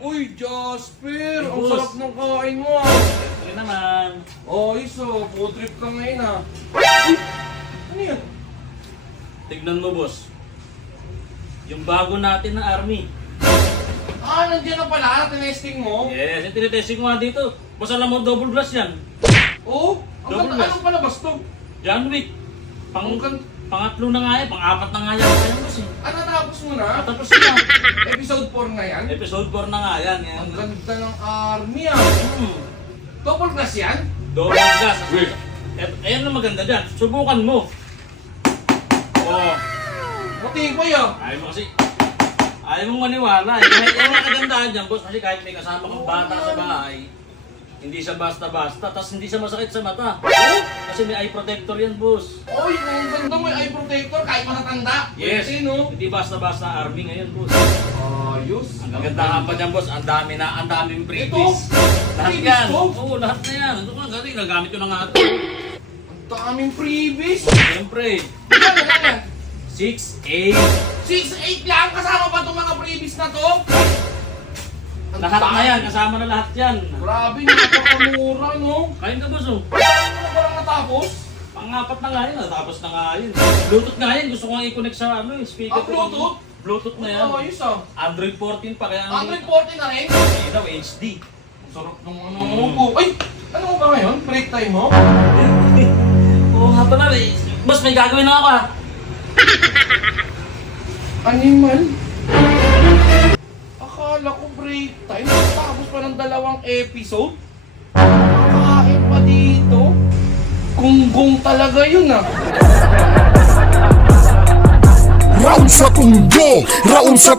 Uy, Jasper! Ang Boss. sarap ng kain mo ah! Okay naman. Oh, iso, food trip ka ngayon ah! Uy, ano yan? Tignan mo, boss. Yung bago natin na army. Ah, nandiyan na pala, tinesting mo? Yes, yung tinitesting ko nga dito. Boss, alam mo, double glass yan. Oo? Ang Double ganda, glass. anong palabas to? John Wick. Ang gan- Pangatlo na nga yan, pang-apat na nga yan. Kaya boss eh. Ano, natapos mo na? Tapos na. Episode 4 na yan? Episode 4 na nga yan. Ang ganda ng army ah! Hmm. Double glass yan? Double glass. Ayan na maganda dyan. Subukan mo. Oh. Matibay ah! Ayaw mong maniwala eh. Kahit yung mga kagandahan dyan, boss, kasi kahit may kasama kang bata sa bahay, hindi siya basta-basta, tapos hindi siya masakit sa mata. Kasi may eye protector yan, boss. Uy, ang ganda mo yung eye protector kahit matatanda. Yes. Pwede, no? Hindi basta-basta army ngayon, boss. Ayos. Ang kagandahan pa dyan, boss, ang daming Ito? freebies. Lahat Freebies yan. to? Oo, lahat na yan. Ito nga, galing, nagamit ko na nga ito. Ang daming freebies. Siyempre, Ilan na yan? 6, 8, 6-8 lang, kasama pa itong mga freebies na to? Ang lahat na dami. yan, kasama na lahat yan. Grabe, napakamura, no? Kain ka, boss, oh. Ano na ba lang natapos? Pang-apat na nga yun, natapos na nga yun. Bluetooth nga yan, gusto ko nga i-connect sa ano, speaker. Ah, Bluetooth? Bluetooth na yan. Ayos ah. Android 14 pa, kaya Android 14 na rin? Hindi daw, HD. Ang sarap nung ano mo. Ay! Ano mo ba ngayon? Break time mo? Oo nga pala, eh. Boss, may gagawin na ako ah. Animal? Akala ko break time. Tapos pa ng 2 episode. Makakain pa dito. Gunggong talaga yun ah. Raon sa tundo, raon sa